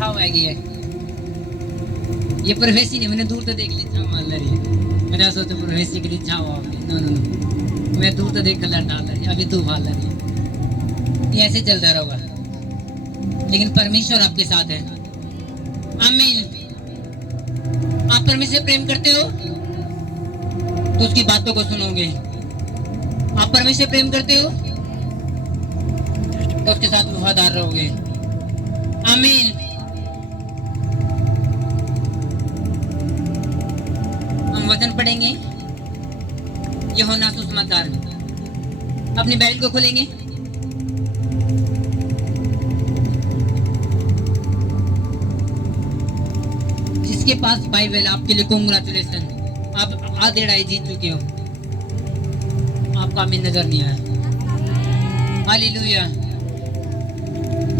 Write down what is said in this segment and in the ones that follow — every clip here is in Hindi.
छाव आ गई है। ये प्रोफेसी नहीं, मैंने दूर तो देख ली छाव मार रही है। मेरा सोचा प्रोफेसी के लिए छाव आ गई। नो नो नो, मैं दूर तो देख कलर डाल रही, अभी तू फाल रही है। ये ऐसे चलता रहेगा, लेकिन परमेश्वर आपके साथ है। आमीन। आप परमेश्वर से प्रेम करते हो तो उसकी बातों को सुनोगे। आप परमेश्वर से प्रेम करते हो तो उसके साथ वफादार रहोगे। आमीन। हम वचन पढ़ेंगे यूहन्ना सुसमाचार। अपनी बाइबल को खोलेंगे। जिसके पास बाइबल, आपके लिए कांग्रेचुलेशन, आप आधे ढाई जीत चुके हो। आपका हमें नजर नहीं आया। हालेलुया।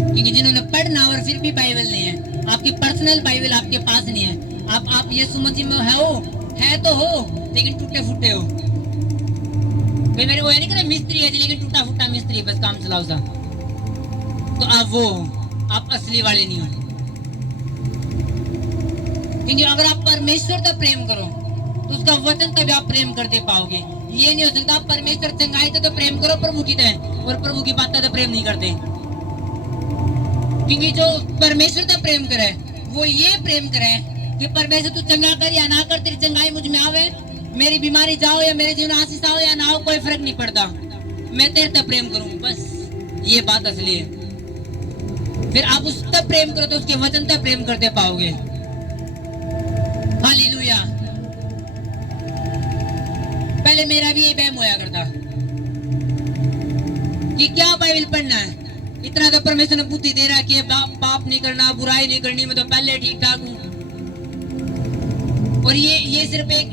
क्योंकि जिन्होंने पढ़ना और फिर भी बाइबल नहीं है, आपकी पर्सनल बाइबल आपके पास नहीं है। आप यीशु मसीह में है तो हो, लेकिन टूटे फूटे हो। भाई मेरे वो है नहीं करे मिस्त्री है जी, लेकिन टूटा फूटा मिस्त्री, बस काम चलाओ सा। तो आप वो, आप असली वाले नहीं हो। क्योंकि अगर आप परमेश्वर से प्रेम करो तो उसका वचन तभी आप प्रेम करते पाओगे। ये नहीं हो सकता आप परमेश्वर चंगाई तो प्रेम करो प्रभु की तरह, और प्रभु की बात तो प्रेम नहीं करते। क्योंकि जो परमेश्वर का प्रेम करे वो ये प्रेम करे कि परमेश्वर तू चंगा कर या ना कर, तेरी चंगाई मुझ में आवे, मेरी बीमारी जाओ या मेरे जीवन आशीष आओ या ना हो, कोई फर्क नहीं पड़ता, मैं तेरे तक प्रेम करूं, बस ये बात असली है। फिर आप उस तक प्रेम करो तो उसके वचन तक प्रेम करते पाओगे। हालेलुया। पहले मेरा भी ये बहम होया करता कि क्या बाइबल पढ़ना है, इतना तो परमेश्वर ने बुद्धि दे रहा कि पाप नहीं करना, बुराई नहीं करनी, मैं तो पहले ठीक ठाक हूं। और ये सिर्फ एक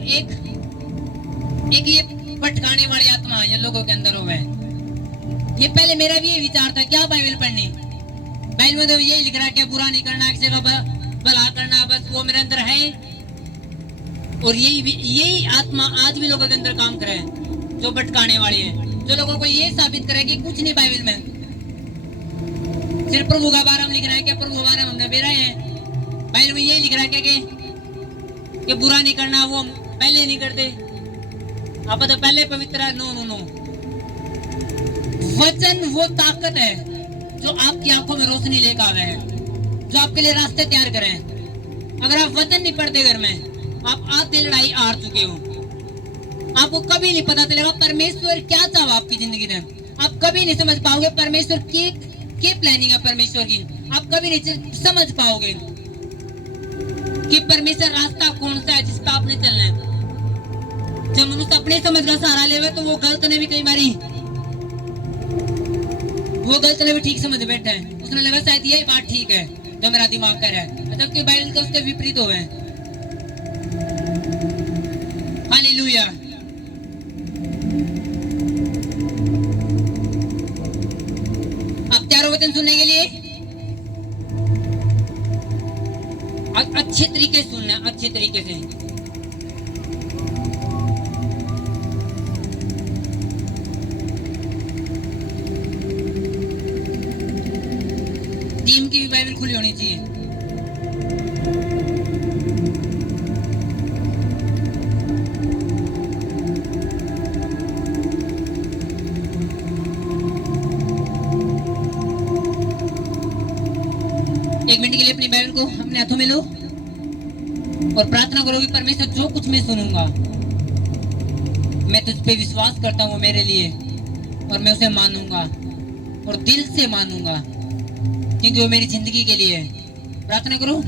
ये भटकाने वाली आत्मा ये लोगों के अंदर हो गए। ये पहले मेरा भी ये विचार था, क्या बाइबल पढ़नी, बाइबल में तो यही लिख रहा है कि बुरा नहीं करना, किसी का भला करना, बस वो मेरे अंदर है। और यही आत्मा आज भी लोगों के अंदर काम करे, जो भटकाने वाली है, जो लोगों को ये साबित करे कि कुछ नहीं बाइबल में, सिर्फ प्रभु का बारे में लिख रहा है कि प्रभु बारे में हमने बेरा है। बाइबल में यही लिख रहा है कि बुरा नहीं करना, वो पहले नहीं करते, आप तो पहले पवित्र है। नो नो नो, वचन वो ताकत है जो आपकी आंखों में रोशनी लेकर आवे है, जो आपके लिए रास्ते तैयार करे। अगर आप वचन नहीं पढ़ते घर में, आप आधी लड़ाई हार चुके हो। आपको कभी नहीं पता चलेगा परमेश्वर क्या चाहा आपकी जिंदगी में। आप कभी नहीं समझ पाओगे परमेश्वर की प्लानिंग है परमेश्वर की। आप कभी नहीं समझ पाओगे कि परमेश्वर रास्ता कौन सा है जिस पर आपने चलना है। जब मनुष्य अपने समझ का सहारा लेवे तो वो गलत ने भी कई बारी, वो गलत ने भी ठीक समझ बैठा है, उसने लगा शायद यही बात ठीक है जो मेरा दिमाग कर रहा है, जबकि बाइबल का उसके विपरीत हो है। हालेलुया। अब चारों वचन सुनने के लिए अच्छे तरीके से सुनना, अच्छे तरीके से। टीम की भी बाइबल खुली होनी चाहिए। एक मिनट के लिए अपनी बाइबल को अपने हाथों में लो और प्रार्थना करो कि परमेश्वर जो कुछ मैं सुनूंगा, मैं तुझ पे विश्वास करता हूँ मेरे लिए, और मैं उसे मानूंगा और दिल से मानूंगा, क्योंकि वो मेरी जिंदगी के लिए है। प्रार्थना करो।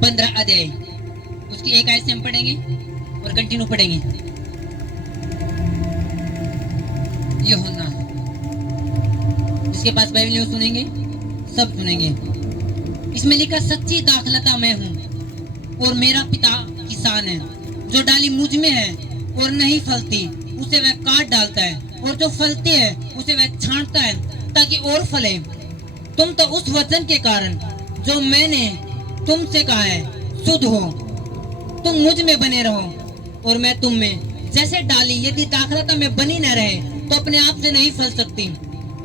15 अध्याय, उसकी एक आयत से हम पढ़ेंगे और कंटिन्यू पढ़ेंगे। यूहन्ना, जिसके पास बाइबल है वो सुनेंगे, सब सुनेंगे। इसमें लिखा, सच्ची दाखलता मैं हूँ और मेरा पिता किसान है। जो डाली मुझ में है और नहीं फलती उसे वह काट डालता है, और जो फलती है उसे वह छांटता है ताकि और फले। तुम तो उस वचन के कारण जो मैंने तुमसे कहा है शुद्ध हो। तुम मुझ में बने रहो और मैं तुम में। जैसे डाली यदि दाखलता में बनी न रहे तो अपने आप से नहीं फल सकती,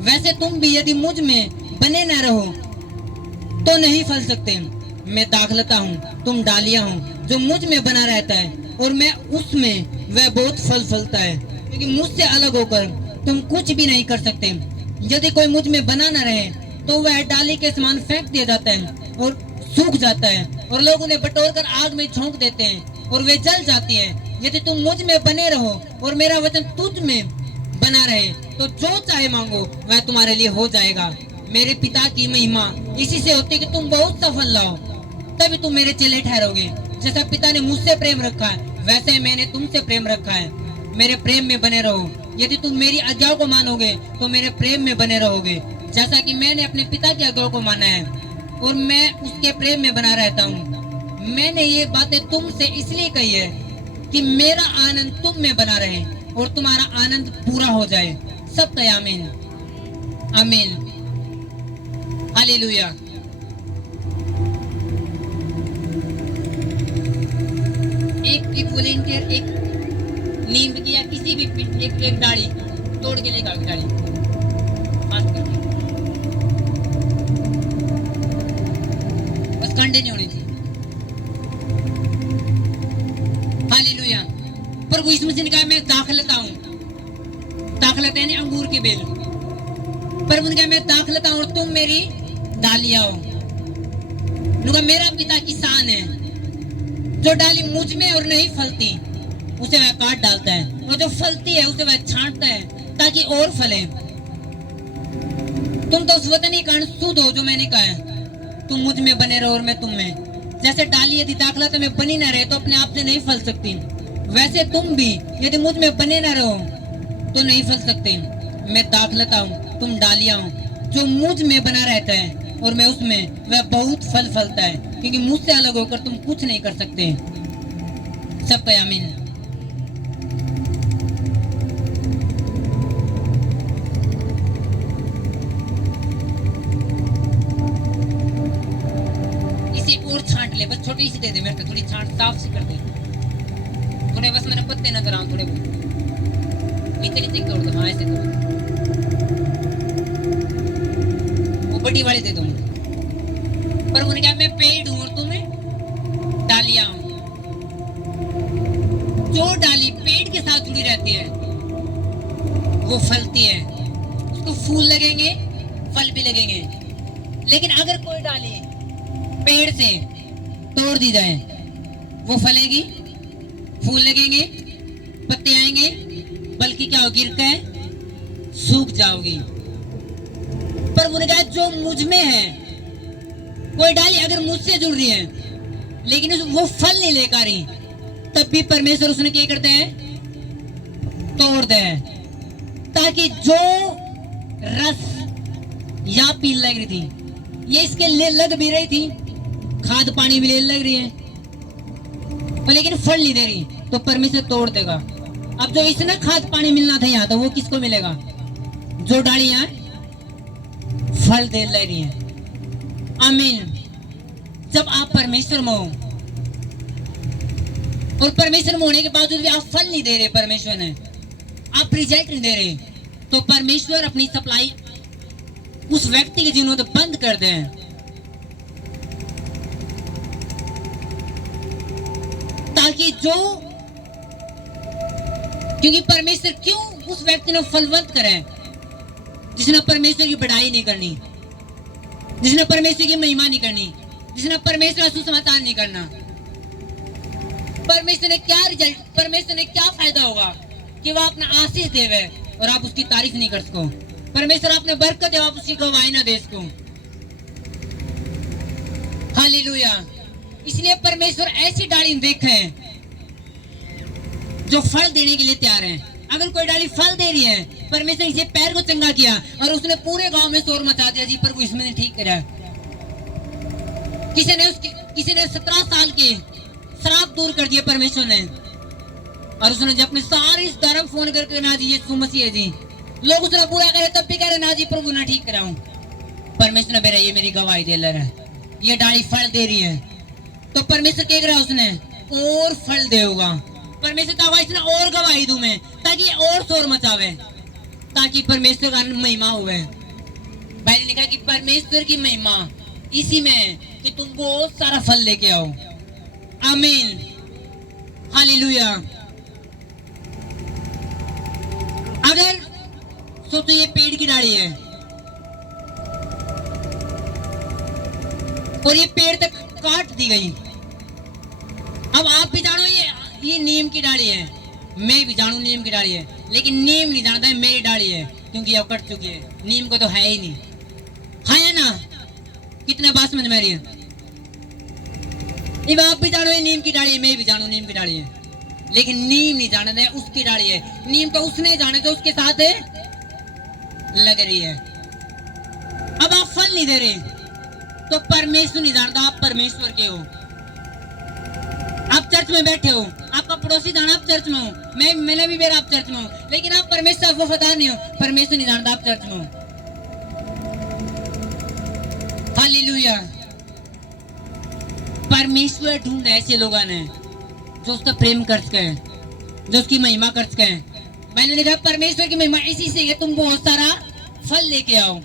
वैसे तुम भी यदि मुझ में बने न रहो तो नहीं फल सकते। मैं दाखलता हूँ, तुम डालियां हो। जो मुझ में बना रहता है और मैं उसमें, वह बहुत फल फलता है, क्योंकि मुझसे अलग होकर तुम कुछ भी नहीं कर सकते। यदि कोई मुझ में बना न रहे तो वह डाली के समान फेंक दिया जाता है और सूख जाता है, और लोग उन्हें बटोर कर आग में झोंक देते हैं और वे जल जाती है। यदि तुम मुझ में बने रहो और मेरा वचन तुझ में बना रहे तो जो चाहे मांगो वह तुम्हारे लिए हो जाएगा। मेरे पिता की महिमा इसी से होती कि तुम बहुत सफल लाओ, तभी तुम मेरे चेले ठहरोगे। जैसा पिता ने मुझसे प्रेम रखा है वैसे ही मैंने तुमसे प्रेम रखा है। मेरे प्रेम में बने रहो। यदि तुम मेरी आज्ञाओं को मानोगे तो मेरे प्रेम में बने रहोगे, जैसा कि मैंने अपने पिता की आज्ञाओं को माना है और मैं उसके प्रेम में बना रहता हूँ। मैंने ये बातें तुमसे इसलिए कही है कि मेरा आनंद तुम में बना रहे और तुम्हारा आनंद पूरा हो जाए। सब कहे आमीन, आमीन, हालेलुया। एक वॉलंटियर एक नीम की या किसी भी एक डाली तोड़ के लेगा, डाली हाथ करके, बस कंडे नहीं होनी थी। हालेलुया। प्रभु यीशु मसीह ने कहा, मैं दाखलता हूँ। दाखलता यानी अंगूर के बेल। प्रभु ने कहा, मैं दाखलता हूँ और तुम मेरी डालियां हो। मेरा पिता किसान है। जो डाली मुझ में और नहीं फलती उसे वह काट डालता है, और जो फलती है उसे वह छांटता है ताकि और फले। तुम तो उस वचन के कारण शुद्ध हो जो मैंने कहा है। तुम मुझ में बने रहो और मैं तुम में। जैसे डाली यदि दाखलता में बनी न रहे तो अपने आप से नहीं फल सकती, वैसे तुम भी यदि मुझ में बने न रहो तो नहीं फल सकते। मैं दाखलता हूँ, तुम डालियां हो। जो मुझ में बना रहता है और मैं उसमें, वह बहुत फल फलता है, क्योंकि मुझसे अलग होकर तुम कुछ नहीं कर सकते। सब कहे आमीन। इसे और छांट ले, बस छोटी सी दे दे मेरे को, थोड़ी छांट साफ सी कर दे। थोड़े बस मेरे पत्ते नजर आऊं, थोड़े नीचे नीचे तोड़ दो। हाँ ऐसे करो, वो बड़ी वाली दे दो मुझे। पर उन्होंने कहा, मैं पेड़ हूं और तुम्हें डालियां हूं। जो डाली पेड़ के साथ जुड़ी रहती है वो फलती है, उसको फूल लगेंगे, फल भी लगेंगे। लेकिन अगर कोई डाली पेड़ से तोड़ दी जाए, वो फलेगी, फूल लगेंगे, पत्ते आएंगे, बल्कि क्या हो, गिर कर सूख जाओगी। पर उन्होंने कहा, जो मुझ में है, कोई डाली अगर मुझसे जुड़ रही है लेकिन वो फल नहीं लेकर रही, तब भी परमेश्वर उसने क्या करते हैं, तोड़ दे, ताकि जो रस या पील लग रही थी, ये इसके लिए लग भी रही थी, खाद पानी भी ले लग रही है, लेकिन फल नहीं दे रही, तो परमेश्वर तोड़ देगा। अब जो इसने खाद पानी मिलना था यहाँ, तो वो किसको मिलेगा, जो डालियां फल दे ले रही है। आमीन। जब आप परमेश्वर में हो और परमेश्वर में होने के बावजूद भी आप फल नहीं दे रहे, परमेश्वर ने आप रिजल्ट नहीं दे रहे, तो परमेश्वर अपनी सप्लाई उस व्यक्ति के जीवन में बंद कर दे, ताकि जो, क्योंकि परमेश्वर क्यों उस व्यक्ति ने फलवंत करे, जिसने परमेश्वर की बढ़ाई नहीं करनी, जिसने परमेश्वर की महिमा नहीं करनी, जिसने परमेश्वर सुसमाचार नहीं करना। परमेश्वर ने क्या रिजल्ट, परमेश्वर ने क्या फायदा होगा कि वह अपना आशीष देवे और आप उसकी तारीफ नहीं कर सको। परमेश्वर आपने बरकत दे, आप उसकी गवाही ना दे सको। हालेलुया। इसलिए परमेश्वर ऐसी डाली देखे हैं जो फल देने के लिए तैयार है। अगर कोई डाली फल दे रही है, परमेश्वर इसे पैर को चंगा किया और उसने पूरे गांव में शोर मचा दिया, जी प्रभु इसमें ठीक करा। किसी ने 17 साल के श्राप दूर कर दिए परमेश्वर ने, और उसने जब अपने सारे धर्म फोन करके ना जी यीशु मसीह है जी, लोग उसने बुरा करे तब भी कह रहे ना जी प्रभु ना ठीक कराऊं। परमेश्वर मेरा ये मेरी गवाही दे ले रहा है, ये डाली फल दे रही है, तो परमेश्वर कह रहा है उसने और फल देगा। परमेश्वर का इसने और गवाही दूं मैं, ताकि और शोर मचावे, ताकि परमेश्वर का महिमा हुए। मैंने लिखा कि परमेश्वर की महिमा इसी में कि तुम बहुत सारा फल लेके आओ। आमीन, हालेलुया। अगर सोचो ये पेड़ की डाली है और ये पेड़ तक काट दी गई, अब आप भी जानो ये नीम की डाली है, मैं भी जानू नीम की डाली है, लेकिन नीम नहीं जानता है मेरी डाली है, क्योंकि अब कट चुकी है। नीम को तो है ही नहीं, है ना? कितने बात समझ में आ रही है? अब आप भी जानो ये नीम की डाली है, मैं भी जानू नीम की डाली है, लेकिन नीम नहीं जानता है उसकी डाली है। नीम तो उसने जाने तो उसके साथ लग रही है। अब आप फल नहीं दे रहे तो परमेश्वर नहीं जानता आप परमेश्वर के हो। आप चर्च में बैठे हो, आपका पड़ोसी जाना आप चर्च में हो, मैंने भी मेरा आप चर्च में हो, लेकिन आप परमेश्वर वफादार नहीं हो, परमेश्वर नहीं जानता आप चर्च में हो। हालेलुया। परमेश्वर ढूंढ ऐसे लोग ने जो उसका प्रेम कर सके, जो उसकी महिमा कर सके। मैंने लिखा परमेश्वर की महिमा इसी से है तुम बहुत सारा फल लेके आओ।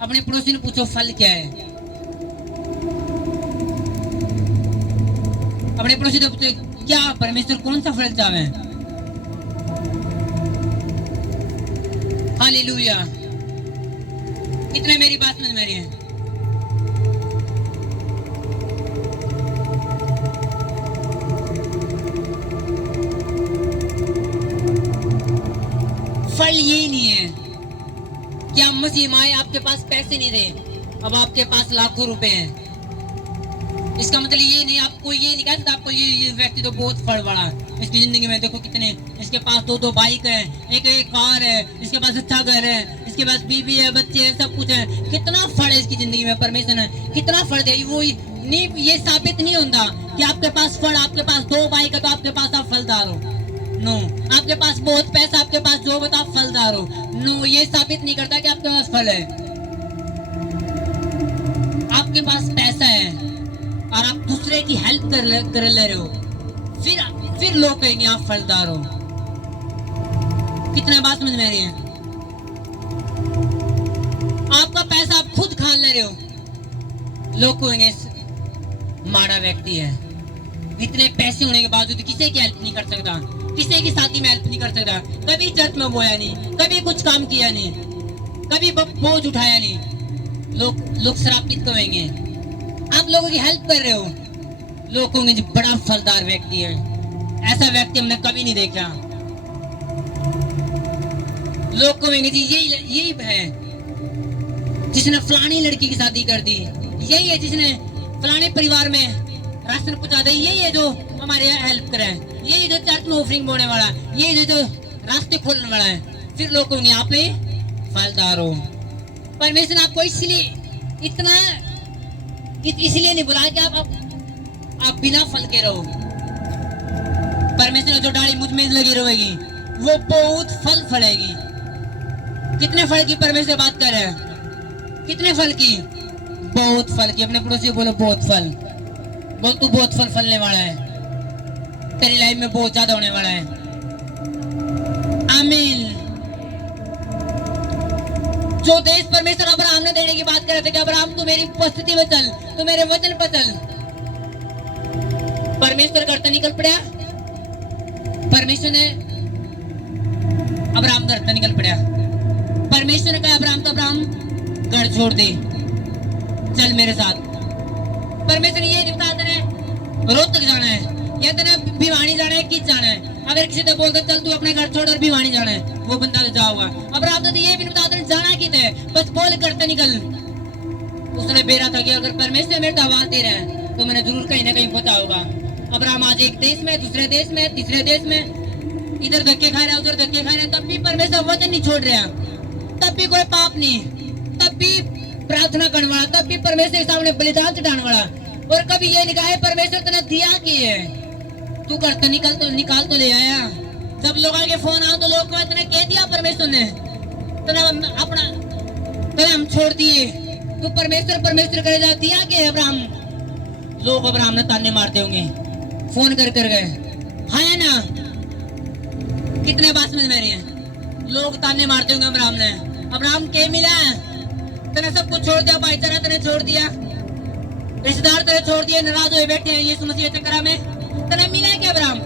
अपने पड़ोसी ने पूछो फल क्या है, अपने पड़ोसी से पूछो क्या परमेश्वर कौन सा फल चाहे। हालेलुया। कितने मेरी बात समझ में रही है? फल यही नहीं है कि आप मसीह माए आपके पास पैसे नहीं थे, अब आपके पास लाखों रुपए हैं। इसका मतलब ये नहीं, आपको ये नहीं कहता आपको ये व्यक्ति तो बहुत फल बड़ा इसकी जिंदगी में। देखो कितने इसके पास दो बाइक है, एक कार है, इसके पास अच्छा घर है, इसके पास बीबी है, बच्चे हैं, सब कुछ है। कितना फल है इसकी जिंदगी में, परमेश्वर ने कितना फल दे। वो नहीं, ये साबित नहीं होता कि आपके पास फल, आपके पास 2 बाइक है तो आपके पास आप फलदार हो। नो, आपके पास बहुत पैसा, आपके पास जॉब है तो आप फलदार हो। नो, ये साबित नहीं करता कि आपके पास फल है। आपके पास पैसा है और आप दूसरे की हेल्प कर ले रहे हो, फिर लोग कहेंगे आप फलदार हो। कितने बात समझ में आ रही है? आपका पैसा आप खुद खा ले रहे हो, लोग कहेंगे माड़ा व्यक्ति है। इतने पैसे होने के बावजूद किसी की हेल्प नहीं कर सकता, किसी की शादी में हेल्प नहीं कर सकता, कभी चर्च में बोया नहीं, कभी कुछ काम किया नहीं, कभी बोझ उठाया नहीं। लोग श्रापित कहेंगे। आप लोगों की हेल्प कर रहे हो, लोग कहेंगे जी बड़ा फलदार व्यक्ति है, ऐसा व्यक्ति हमने कभी नहीं देखा। लोग कहेंगे जी यही है जिसने फलानी लड़की की शादी कर दी, यही है जिसने फलाने परिवार में राशन पहुंचा दे, यही है जो हमारे यहाँ हेल्प करे, यही जो चर्च में ऑफरिंग बोने वाला, यही जो रास्ते खोलने वाला है। फिर लोग कहेंगे आप फलदार हो। परमेश्वर ने आपको इसलिए नहीं बुलाया कि आप बिना फल के रहो। परमेश्वर ने जो डाली मुझ में लगी रहेगी वो बहुत फल फलेगी। कितने फल की परमेश्वर बात कर रहे हैं? कितने फल की? बहुत फल की। अपने पड़ोसी बोलो बहुत फल। बोल तू बहुत फल फलने वाला है, तेरी लाइफ में बहुत ज्यादा होने वाला है। आमीन। जो देश परमेश्वर अब्राहम ने देने की बात कर रहे थे कि अब्राहम तू मेरी उपस्थिति में चल, तू मेरे वचन पर चल, परमेश्वर करता निकल पड़ा। परमेश्वर ने अब्राहम करता निकल पड़ा। परमेश्वर ने कहा अब्राहम तो अब्राहम घर छोड़ दे, चल मेरे साथ। परमेश्वर ये नहीं बताता है रोहतक जाना है या तेने भिवानी जाना है, किस जाना है। अगर किसी से बोलते चल तू अपने घर छोड़ और भिवानी जाना है, वो बंदा तो जाओगा। अब्राहम तो ये भी नहीं बताता जाना किधर है, बस बोल करते निकल। उसने बेरा था कि अगर परमेश्वर मेरे आवाज दे रहा है तो मैंने जरूर कहीं ना कहीं पता होगा। अब्राहम आज एक देश में, दूसरे देश में, तीसरे देश में, इधर धक्के खा रहा है, उधर धक्के खा रहा है, तब भी परमेश्वर वचन नहीं छोड़ रहा, तब भी कोई पाप नहीं, तब भी प्रार्थना करने वाला, तब भी परमेश्वर के सामने बलिदान चढ़ाने वाला। और कभी ये निगाह है परमेश्वर तेने दिया की है, तू कर तो निकाल तो ले आया। जब लोगों के फोन आओ तो लोग को इतना कह दिया परमेश्वर ने, तेने हम छोड़ दिए, तू परमेश्वर परमेश्वर करे जा दिया के अब्राहम। लोग अब्राहम ने ताने मारते होंगे, फोन कर गए, हाँ है ना, कितने बात में मेरे हैं, लोग ताने मारते होंगे अब्राहम ने। अब्राहम के मिला, तेने सब कुछ छोड़ दिया, भाईचारा तेने छोड़ दिया, रिश्तेदार तेने छोड़ दिए, नाराज हुए बैठे हैं यीशु मसीह के चक्कर में, तेने मिला क्या अब्राहम?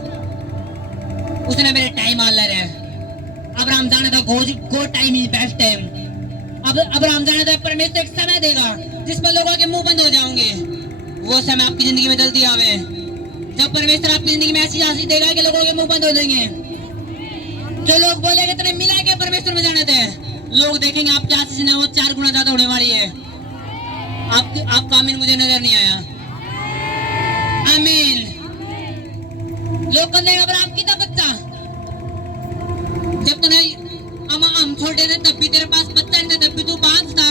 उसने मेरे टाइम आ रहे अब्राहम जाने था, गो टाइम इज बेस्ट टाइम। अब अब्राहम जाने था परमेश्वर एक समय देगा जिस पर लोगों के मुंह बंद हो जाओगे। वो समय आपकी जिंदगी में जल्दी आवे, जब परमेश्वर आपकी जिंदगी में ऐसी आशीष देगा कि लोगों के मुंह बंद हो जाएंगे। जो लोग बोलेंगे तेरे मिला के परमेश्वर में जाने थे, लोग देखेंगे आपकी आशीष ना वो 4 गुना ज्यादा होने वाली है। आपका आमीन मुझे नजर नहीं आया। आमीन। लोग कहते हैं अब्राहम की था बच्चा, जब तूने हम छोटे थे तब भी तेरे पास बच्चा नहीं था, तब भी तू बांझ था,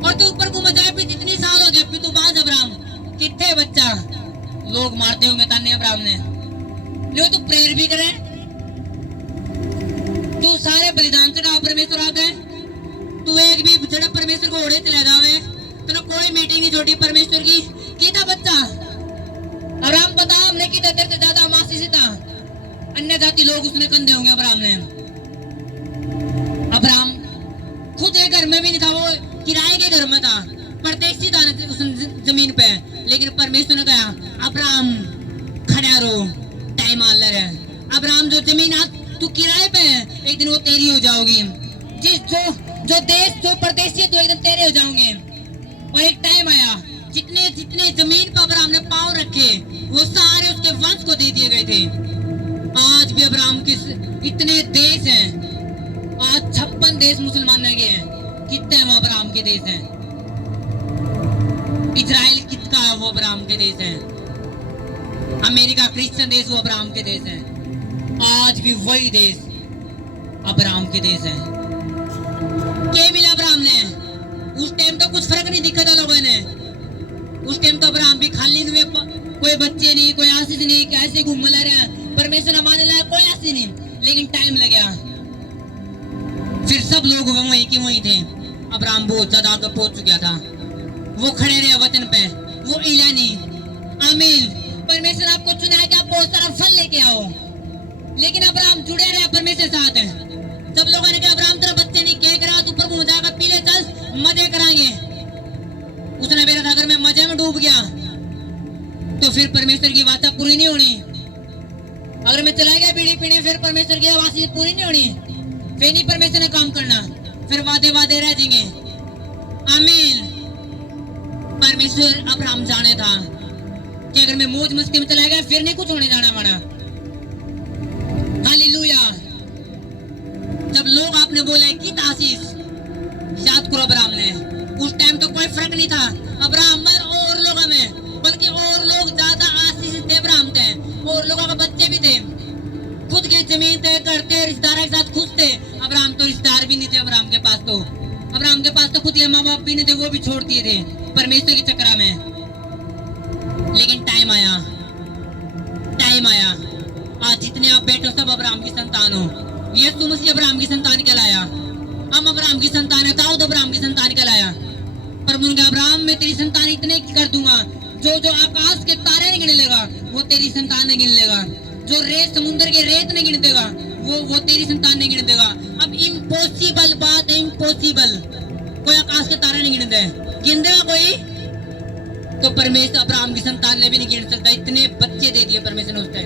और तू ऊपर घूम जाए भी जितनी साल हो गया फिर तू बांझ अब्राहम, कितने बच्चा। लोग मारते हुए ताने अब्राहम ने, जो तू प्रेयर भी करे, तू सारे बलिदान चढ़ा परमेश्वर आ गए, तू एक भी जड़ा परमेश्वर को ओढ़े चला जावे, तूने कोई मीटिंग नहीं छोड़ी परमेश्वर की था बच्चा। अब्राहम बता हमने की था, तेरे से ज्यादा मासी से था, अन्य जाति लोग उसने कंधे होंगे अब्राहम ने। अब्राहम खुद एक घर में भी नहीं था, वो किराए के घर में था, परदेशी था उस जमीन पे, लेकिन परमेश्वर ने कहा अब्राहम खड़ा रहो, टाइम आ रहा है। अब्राहम जो जमीन तू किराए पे है, एक दिन वो तेरी हो जाओगी। जो देश जो परदेशी है तो एक दिन तेरे हो जाओगे। और एक टाइम आया जितने जितने जमीन पर अब्राहम ने पांव रखे वो सारे उसके वंश को दे दिए गए थे। आज भी अब्राहम के इतने देश हैं, आज 56 देश मुसलमान के हैं, कितने वो अब्राहम के देश हैं। इजराइल कितना वो अब्राहम के देश है, अमेरिका क्रिश्चियन देश वो अब्राहम के देश है। आज भी वही देश अब्राहम के देश है। क्या मिला अब्राहम ने? उस टाइम तो कुछ फर्क नहीं दिखा था लोगों ने, उस टाइम तो अब्राहम भी खाली हुए, कोई बच्चे नहीं, कोई आशीष नहीं, कैसे घूम ला रहा, परमेश्वर माने लगा, कोई आशीष नहीं। लेकिन टाइम लग गया, फिर सब लोग वहीं के वहीं थे। अब्राहम बहुत ज्यादा आगे पहुंच चुका था, वो खड़े रहे वचन पे, वो इला नहीं। आमीन। परमेश्वर आपको चुना है कि आप बहुत सारा फल लेके आओ, लेकिन अब्राहम जुड़े रहे परमेश्वर के साथ। जब लोगों ने कहा अब्राहम तेरा बच्चे नहीं, क्या करा तू प्रभु जाएगा, पीले चल मजे कराएंगे, उसने मेरे अगर मैं मजे में डूब गया तो फिर परमेश्वर की वाचा पूरी नहीं होनी। अगर मैं चला गया बीड़ी पीने, फिर परमेश्वर की आवाज पूरी नहीं होनी, फिर नहीं परमेश्वर ने काम करना, फिर वादे वादे रह जाएंगे। आमीन। परमेश्वर अब्राहम जाने था कि अगर मैं मौज मस्ती में चला गया फिर नहीं कुछ होने जाना वाला। हालेलुया। जब लोग आपने बोला कि आशीष, याद करो अब्राहम ने, उस टाइम तो कोई फर्क नहीं था अब्राहम और लोगों में, बल्कि और लोग ज्यादा आशीष थे अब्राहम थे, और लोगों के बच्चे भी थे, खुद की जमीन थे, घर थे, रिश्तेदार के साथ खुश थे। अब्राहम तो रिश्तेदार भी नहीं थे, अब्राहम के पास तो खुद के माँ बाप भी नहीं थे, वो भी छोड़ दिए थे परमेश्वर के चक्कर में। लेकिन टाइम आया, आज जितने आप बैठो सब अब्राहम की संतान हो। यीशु मसीह अब्राहम की संतान कहलाया, हम अब्राहम की संतान है, दाऊद अब्राहम की संतान कहलाया। पर मुझे अब्राहम में तेरी संतान इतने कर दूंगा, जो आकाश के तारे नहीं गिन लेगा वो तेरी संतान नहीं गिन लेगा, जो रेत समुद्र के रेत नहीं गिन देगा वो तेरी संतान नहीं गिन देगा। अब इम्पॉसिबल बात है, इम्पॉसिबल, कोई आकाश के तारे नहीं गिन देगा कोई, तो परमेश्वर अब्राहम की संतान ने भी नहीं गिन सकता। इतने बच्चे दे दिए परमेश्वर ने उसने,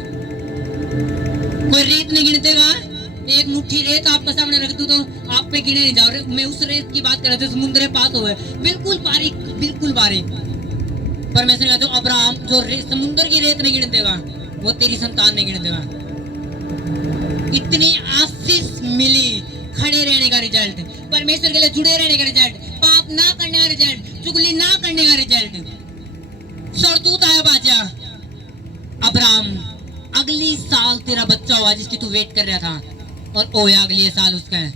कोई रेत नहीं गिन देगा। एक मुट्ठी रेत आपके सामने रख दूं तो आप पे गिने नहीं जाओ। मैं उस रेत की बात कर रहा था समुद्र पास हुए, बिल्कुल बारीक, बिल्कुल बारीक। परमेश्वर का जो अब्राहम जो समुद्र की रेत नहीं गिन देगा वो तेरी संतान नहीं गिन देगा। इतनी आशीष मिली, खड़े रहने का रिजल्ट, परमेश्वर के लिए जुड़े रहने का रिजल्ट, पाप ना करने का रिजल्ट, चुगली ना करने का रिजल्ट, दूत आया बाजा, अब्राहम अगली साल तेरा बच्चा हुआ जिसकी तू वेट कर रहा था, और ओया अगले साल उसका है।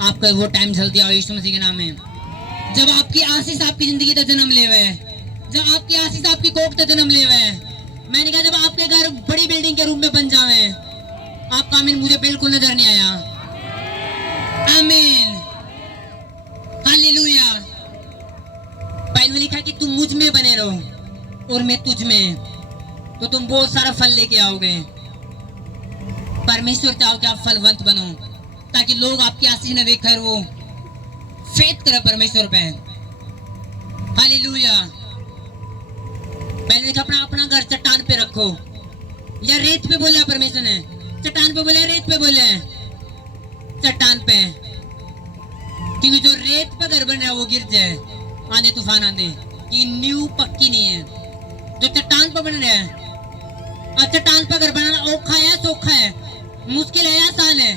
आपका वो टाइम जल्दी दिया यीशु मसीह के नाम में। जब आपकी आशीष आपकी जिंदगी का जन्म ले हुए, जब आपकी आशीष आपकी कोख का जन्म ले हुए, मैंने कहा जब आपके घर बड़ी बिल्डिंग के रूप में बन जावे, आपका आमीन मुझे बिल्कुल नजर नहीं आया। आमीन, हालेलुया। बाइबल में लिखा कि तुम मुझ में बने रहो और मैं तुझ में, तो तुम बहुत सारा फल लेके आओगे। परमेश्वर चाहो कि आप फलवंत बनो, ताकि लोग आपकी आशीष न देखकर वो फेथ करे परमेश्वर पे। हालेलुया। पहले देखा अपना घर चट्टान पे रखो या रेत पे बोला परमेश्वर ने, चट्टान पे बोले रेत पे बोले, चट्टान पे, क्योंकि जो रेत पे घर बन रहा है वो गिर जाए, आंधी तूफान आंधी, ये नींव पक्की नहीं है। जो चट्टान पे बन रहा है, और चट्टान पे घर बनाना औखा है सौखा है, मुश्किल है आसान है।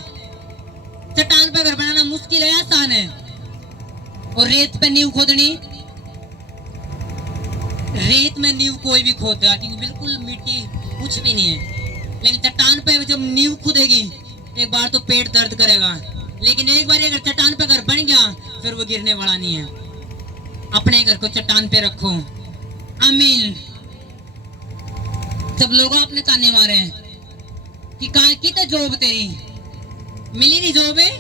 चट्टान पे घर बनाना मुश्किल है आसान है, और रेत पे नींव खोदनी, रेत में नींव कोई भी खोद देगा क्योंकि बिल्कुल मिट्टी कुछ भी नहीं है। लेकिन चट्टान पे जब नींव खुदेगी एक बार तो पेट दर्द करेगा, लेकिन एक बार अगर चट्टान पे घर बन गया फिर वो गिरने वाला नहीं है। अपने घर को चट्टान पे रखो। आमीन। सब लोग अपने ताने मारे कि कहा की तो जॉब तेरी मिली नहीं, जॉब है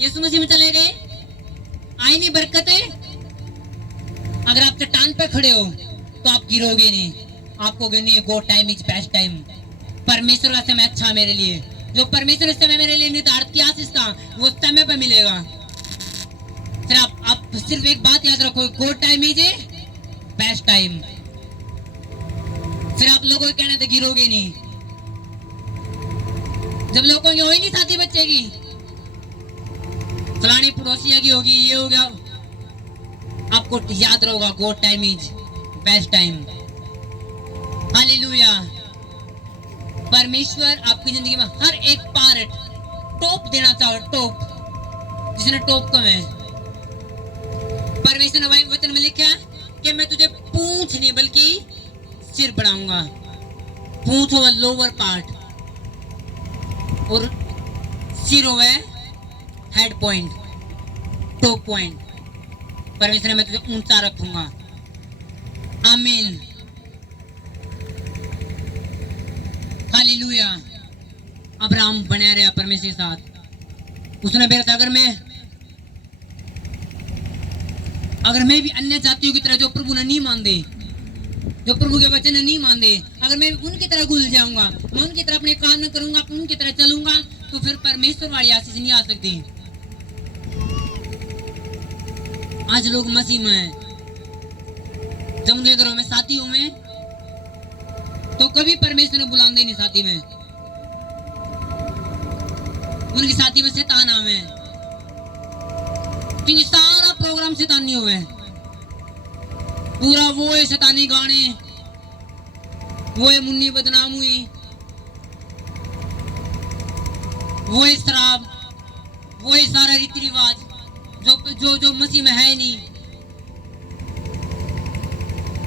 यीशु मसीह में चले गए, आई नहीं बरकतें। अगर आप चट्टान पे खड़े हो तो आप गिरोगे नहीं, आपको नहीं गो टाइम इज बेस्ट टाइम। परमेश्वर का समय अच्छा मेरे लिए, जो परमेश्वर इस समय मेरे लिए निर्धारित किया आशीष था वो समय पे मिलेगा। फिर आप सिर्फ एक बात याद रखो, गो टाइम इज बेस्ट टाइम। फिर आप लोगों को कहना तो गिरोगे नहीं। जब लोगों की हो ही नहीं साथी बच्चे की, फलानी पड़ोसिया की होगी, ये हो गया, आपको याद रहोगा go time is best time. Hallelujah. परमेश्वर आपकी जिंदगी में हर एक पार्ट टॉप देना चाहो, टॉप, जिसने टॉप कम है। परमेश्वर ने वचन में लिखा कि मैं तुझे पूंछ नहीं बल्कि सिर बढ़ाऊंगा। पूंछ हो लोअर पार्ट और सिर हो हेड पॉइंट, टॉप पॉइंट। परमेश्वर ने मैं तुझे ऊंचा रखूंगा। आमीन, हालेलुया। अब्राहम बना रहा परमेश्वर के साथ। उसने बेटा अगर मैं भी अन्य जातियों की तरह जो प्रभु ने नहीं मानते, जो प्रभु के वचन नहीं मानते, अगर मैं उनकी तरह घुल जाऊंगा, मैं उनकी तरह अपने काम न करूंगा, उनकी तरह चलूंगा, तो फिर परमेश्वर वाली आशीष नहीं आ सकती। आज लोग मसीह में हैं, जब उनके घरों में साथियों में तो कभी परमेश्वर ने बुलाते नहीं साथी में, उनकी साथी में शैतान आवे, क्योंकि सारा प्रोग्राम शैतानी हुए, पूरा वो है शैतानी गाने, वो है मुन्नी बदनाम हुई, वो है शराब, वो है सारा रीति रिवाज जो मसीह में है नहीं।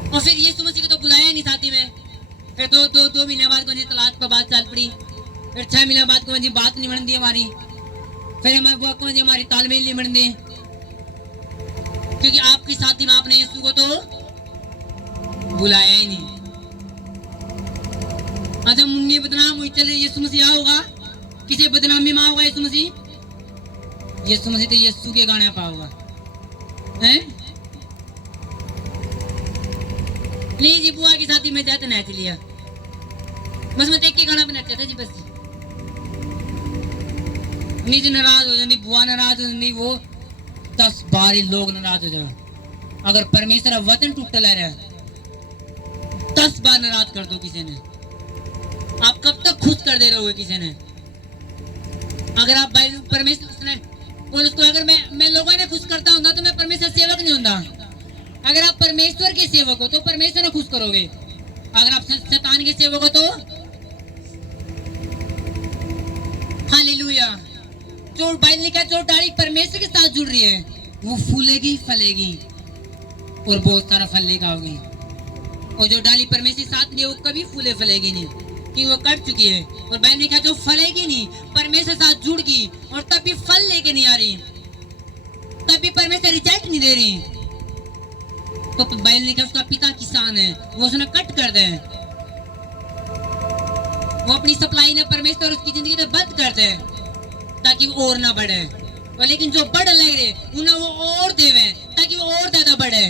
और फिर यीशु मसीह को तो बुलाया नहीं साथी में। फिर दो महीने बाद मुझे तलाक पर बात चल पड़ी, फिर 6 महीने बाद मुझे बात नहीं बनती हमारी, फिर हमारी तालमेल नहीं बनते, क्योंकि आपकी साथी में आपने यीशु को तो बुलाया ही नहीं। अच्छा मुन्नी बदनाम हुई, चले यीशु मसीह होगा, किसी बदनामी में होगा यीशु मसीह, यीशु मसीह तो यीशु के गाने पाओगा हैं। लीजिए बुआ की साथी में जाते नाच लिया, बस मैं देख के गाना बनाते थे जी, बस नीचे नाराज हो जाती, बुआ नाराज हो जाती, वो 10 बार लोग नाराज हो जाए। अगर परमेश्वर वचन टूट रहा है 10 बार नाराज कर दो किसी ने, आप कब तक खुश कर दे रहोगे किसी ने। अगर आप परमेश्वर ने उसको, अगर मैं लोगों ने खुश करता हूँ तो मैं परमेश्वर सेवक नहीं होता। अगर आप परमेश्वर के सेवक हो तो परमेश्वर ने खुश करोगे, अगर आप शैतान के सेवक हो तो हालेलुया। जो बाइबल लिखा जो डाली परमेश्वर के साथ जुड़ रही है वो फूलेगी फलेगी और बहुत सारा फल लेकर आओगी। और जो डाली परमेश्वर के साथ नहीं वो कभी फूले फलेगी नहीं, कि वो कट चुकी है। और बहन ने कहा जो फलेगी नहीं, परमेश्वर साथ जुड़ गई और तब भी फल लेके नहीं आ रही, तब भी परमेश्वर रिजल्ट नहीं दे रही, तो बहन ने कहा उसका पिता किसान है, वो उसने कट कर दे, वो अपनी सप्लाई ने परमेश्वर उसकी जिंदगी में बंद कर दे ताकि वो और ना बढ़े। और लेकिन जो बढ़ लग रहे उन्हें वो और देवे ताकि वो और ज्यादा बढ़े।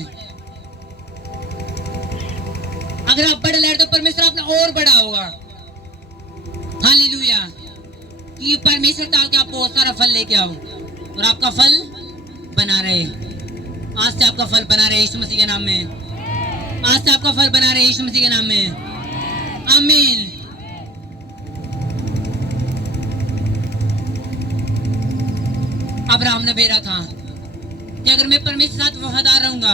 अगर आप बढ़ ले तो परमेश्वर अपना और बड़ा होगा। हालेलुया। कि परमेश्वर चाहे कि आप बहुत सारा फल लेके आओ और आपका फल बना रहे। आज से आपका फल बना रहे यीशु मसीह के नाम में। आज से आपका फल बना रहे यीशु मसीह के नाम में। आमीन। अब्राहम ने बेरा था कि अगर मैं परमेश्वर के साथ वफादार रहूंगा,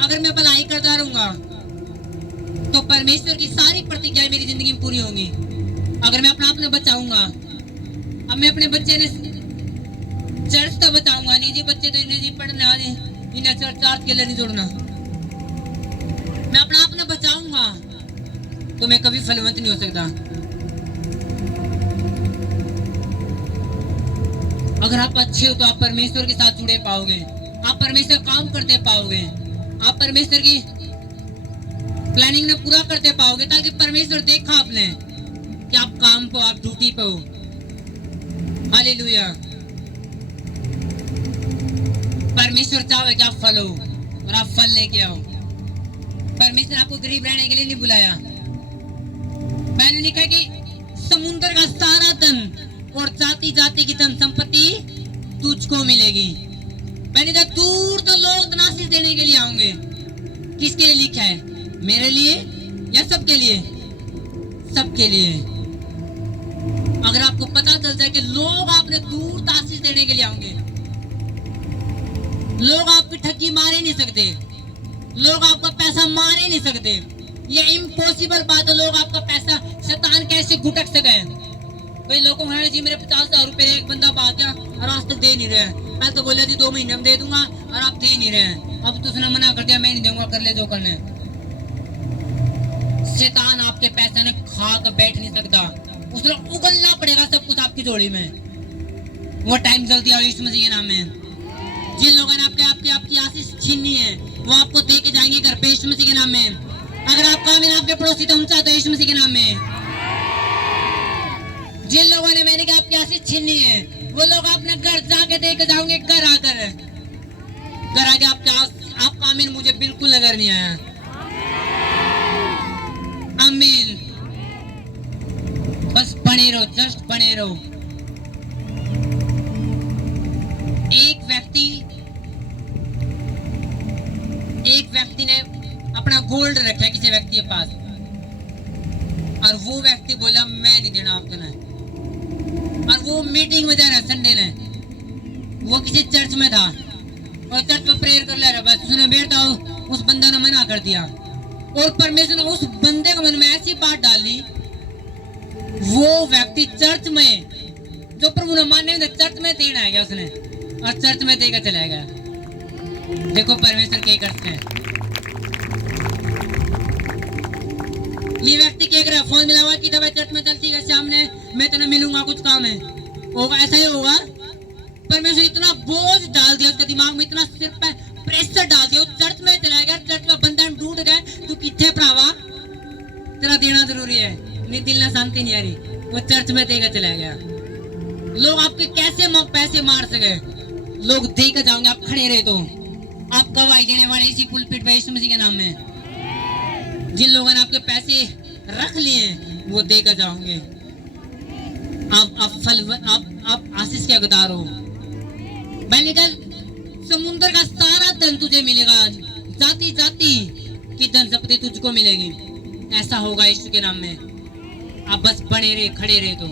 अगर मैं भलाई करता रहूंगा, तो परमेश्वर की सारी प्रतिज्ञाएं मेरी जिंदगी में पूरी होंगी। अगर मैं अपना आपने बचाऊंगा, अब मैं अपने बच्चे ने चर्च तो बताऊंगा नहीं जी, बच्चे तो इन्हें जी पढ़ने आ जाए, इन्हें चर्च के लिए नहीं जोड़ना। मैं अपना आपने बचाऊंगा तो मैं कभी फलवंत नहीं हो सकता। अगर आप अच्छे हो तो आप परमेश्वर के साथ जुड़े पाओगे, आप परमेश्वर काम करते पाओगे, आप परमेश्वर की प्लानिंग ने पूरा करते पाओगे, ताकि परमेश्वर देखा आपने कि आप काम पे, आप ड्यूटी पे हो। हालेलुया। परमेश्वर चाहे कि आप फल हो और आप फल लेके आओ। परमेश्वर आपको गरीब रहने के लिए नहीं बुलाया। मैंने लिखा कि समुद्र का सारा धन और जाति जाति की धन संपत्ति तुझको मिलेगी। मैंने कहा दूर तो लोग धनाशीष देने के लिए आएंगे। किसके लिए लिखा है? मेरे लिए या सबके लिए? सबके लिए। अगर आपको पता चल जाए कि लोग आपने दूर आशीष देने के लिए आएंगे, लोग आपकी ठगी मारे नहीं सकते, लोग आपका पैसा मारे नहीं सकते, ये इम्पॉसिबल बात है। लोग आपका पैसा शैतान कैसे गुटक सके? कई लोगों को जी मेरे 50,000 रुपए एक बंदा पा गया और आज तक दे नहीं रहे। मैं तो बोला जी 2 महीने में दे दूंगा और आप दे नहीं रहे। अब तो उसने मना कर दिया, मैं नहीं दूंगा, कर ले जो करना है। शैतान आपके पैसे ने खा कर बैठ नहीं सकता, उसने उगलना पड़ेगा सब कुछ आपकी झोली में। वो टाइम जल्दी आओ यीशु मसीह के नाम में। जिन लोगों ने आपकी आशीष छीनी है वो आपको दे के जाएंगे घर पे यीशु मसीह के नाम में। अगर आपका आमीन आपके पड़ोसी तो ऊंचा तो यीशु मसीह के नाम में। जिन लोगों ने मैंने कहा आपकी आशीष छीनी है वो लोग अपने घर जाके दे के जाओगे। घर आकर आपका आमीन मुझे बिल्कुल नजर नहीं आया। आमीन। बस बने रहो, जस्ट बने रहो। एक व्यक्ति ने अपना गोल्ड रखा है किसी व्यक्ति के पास और वो व्यक्ति बोला मैं नहीं देना आपको ना। और वो मीटिंग में जा रहा है संडे ने, वो किसी चर्च में था और चर्च में प्रेयर कर ले रहा, बस उसने बैठा उस बंदा ने मना कर दिया और परमेश्वर ने उस बंदे के मन में ऐसी बात डाली, वो व्यक्ति चर्च में जो प्रभु ने माने चर्च में देना है गया उसने और चर्च में देकर चला गया। देखो परमेश्वर क्या करते हैं। ये व्यक्ति क्या कर रहा है? फोन मिला हुआ कि दवाई चर्च में चलती है सामने, मैं तुम्हें मिलूंगा, कुछ काम है, होगा ऐसा ही होगा। परमेश्वर इतना बोझ डाल दिया उसके दिमाग में, इतना सिर पे प्रेशर डाल दिया, चर्च में चला गया। चर्च में बंधन टूट गए। तू किथे भरावा, तेरा देना जरूरी है। नहीं दिल ना शांति नहीं आ रही, वो चर्च में देकर चला गया। लोग आपके कैसे पैसे मार सके? लोग देकर जाओगे, आप खड़े रहे तो आप गवाही देने वाले इसी पुलपिट पे यीशु मसीह के नाम में। जिन लोगों ने आपके पैसे रख लिए वो देकर जाओगे। आप आशीष के हकदार हो। मैंने कहा समुद्र का सारा धन तुझे मिलेगा, जाति जाति की धन संपत्ति तुझको मिलेगी। ऐसा होगा यीशु के नाम में। आप बस बने रहे, खड़े रहे तो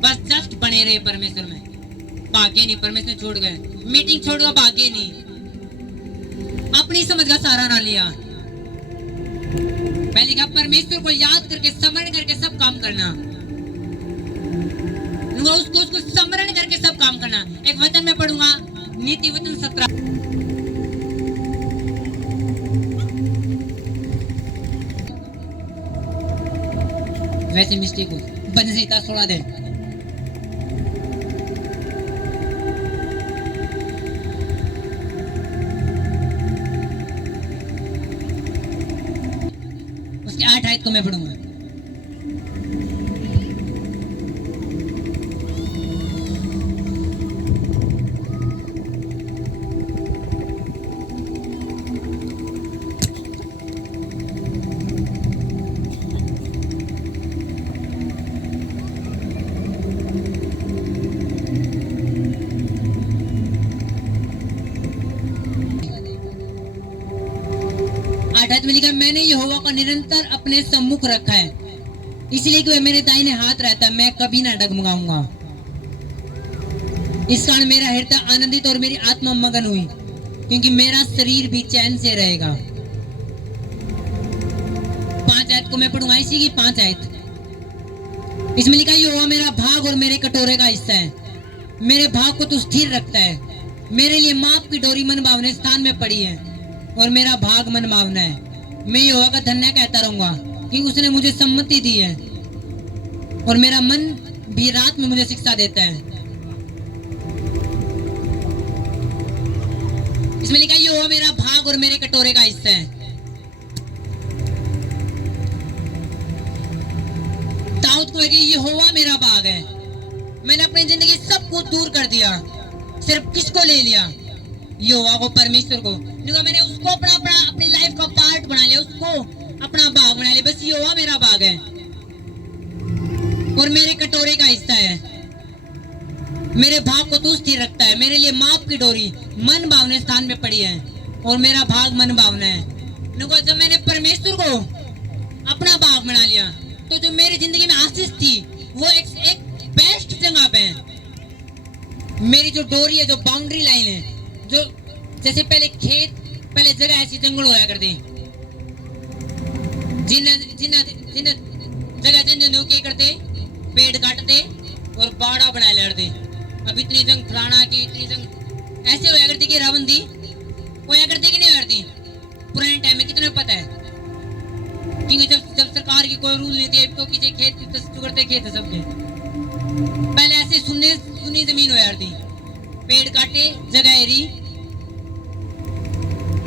बस जस्ट बने रहे परमेश्वर में। भागे नहीं, परमेश्वर छोड़ गए, मीटिंग छोड़ गया, भागे नहीं, अपनी समझ का सहारा ना लिया। पहले कहा परमेश्वर को याद करके स्मरण करके सब काम करना, उसको स्मरण करके सब काम करना। एक वचन में पढ़ूंगा, नीति वचन 17। वैसे मिस्टेक हो बन से इतना थोड़ा दे उसकी 8 आयत को मैं पढ़ूंगा। आयत में लिखा, मैंने यहोवा को निरंतर अपने सम्मुख रखा है, इसलिए कि वह मेरे दाहिने हाथ रहता है, मैं कभी ना डगमगाऊंगा। इस कारण मेरा हृदय आनंदित और मेरी आत्मा मगन हुई, क्योंकि मेरा शरीर भी चैन से रहेगा। 5 आयत को मैं पढ़ूंगा, इसी की 5 आयत। इसमें लिखा, यहोवा मेरा भाग और मेरे कटोरे का हिस्सा है, मेरे भाग को तो स्थिर रखता है। मेरे लिए माप की डोरी मन भावने स्थान में पड़ी है और मेरा भाग मन भावना है। मैं यहोवा का धन्य कहता रहूंगा कि उसने मुझे सम्मति दी है और मेरा मन भी रात में मुझे शिक्षा देता है। इसमें लिखा, यहोवा मेरा भाग और मेरे कटोरे का हिस्सा है। दाऊद को है कि यहोवा मेरा भाग है। मैंने अपनी जिंदगी सब कुछ दूर कर दिया, सिर्फ किसको ले लिया? यहोवा को, परमेश्वर को। मैंने उसको अपनी लाइफ का पार्ट बना लिया, उसको अपना भाग बना लिया। बस यहोवा मेरा भाग है और मेरे कटोरे का हिस्सा है। मेरे भाग को तू स्थिर रखता है। मेरे लिए माप की डोरी मन भावने स्थान में पड़ी है और मेरा भाग मन भावना है। जब मैंने परमेश्वर को अपना भाग बना लिया तो जो मेरी जिंदगी में आशीष थी वो एक बेस्ट जगह पे है। मेरी जो डोरी है, जो बाउंड्री लाइन है, जो जैसे पहले जगह ऐसी जंगल होया करते, जिन जगह क्या करते, पेड़ काटते और बाड़ा बना लेते। अब इतनी जंग फलाना की, इतनी जंग ऐसे होया करती कि रावंदी होया करती कि नहीं होया करती। पुराने टाइम में कितने पता है कि जब सरकार की कोई रूल नहीं थी तो किसी खेत करते खेत है सबके, पहले ऐसे सुनी जमीन होया करती, पेड़ काटे, जगह एरी।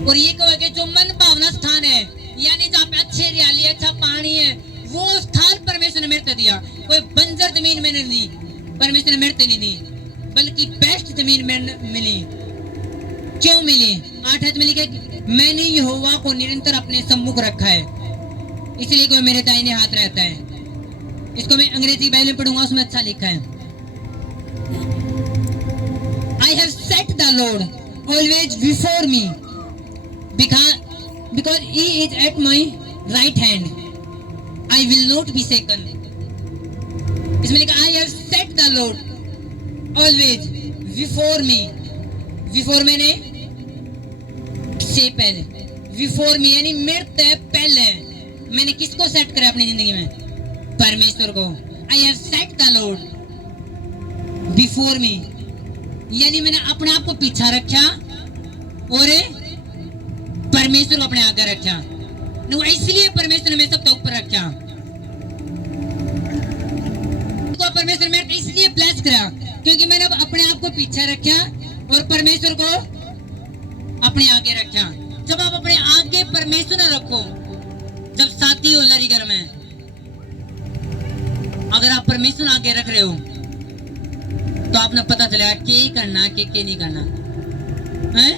और ये कहो कि जो मन भावना स्थान है, यानी जहाँ पे अच्छी हरियाली, अच्छा पानी है, वो स्थान परमेश्वर ने मेरे को दिया। कोई बंजर जमीन मैंने दी, परमेश्वर ने मेरे को नहीं दी, बल्कि बेस्ट जमीन में मिली। क्यों मिली? 8 में लिखा, मैंने यहोवा को निरंतर अपने सम्मुख रखा है, इसलिए कोई मेरे दाहिने हाथ रहता है। इसको मैं अंग्रेजी बाइबल में पढ़ूंगा, उसमें अच्छा लिखा है, I have set the Lord always before me, because he is at my right hand, I will not be shaken. इसमें लिखा, I have set the Lord always before me. Before मैंने से पहले, before me यानी मेरे से पहले मैंने किसको सेट करा अपनी जिंदगी में? परमेश्वर को। I have set the Lord before me, यानी मैंने अपने आप को पीछा रखा और परमेश्वर को अपने आगे रखा। इसलिए परमेश्वर ने मेरे सबसे ऊपर रखा। तो परमेश्वर मेरे इसलिए ब्लेस करा क्योंकि मैंने अपने आप को पीछे रखा और परमेश्वर को अपने आगे रखा। जब आप अपने आगे परमेश्वर न रखो, जब साथी हो लड़ी घर में, अगर आप परमेश्वर आगे रख रहे हो तो आपने पता चलेगा क्या करना, क्या नहीं करना है।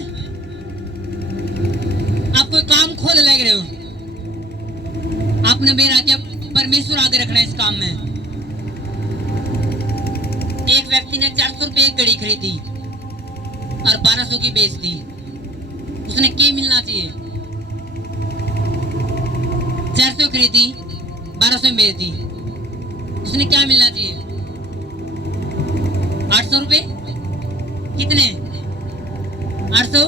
आप कोई काम खोल लग रहे हो, आपने मेरा क्या परमेश्वर आगे रखना है इस काम में। एक व्यक्ति ने 400 रुपए एक घड़ी खरीदी और 1200 की बेच दी, उसने क्या मिलना चाहिए? 400 खरीदी, 1200 में बेच दी, उसने क्या मिलना चाहिए? 800 रुपए। कितने? 800।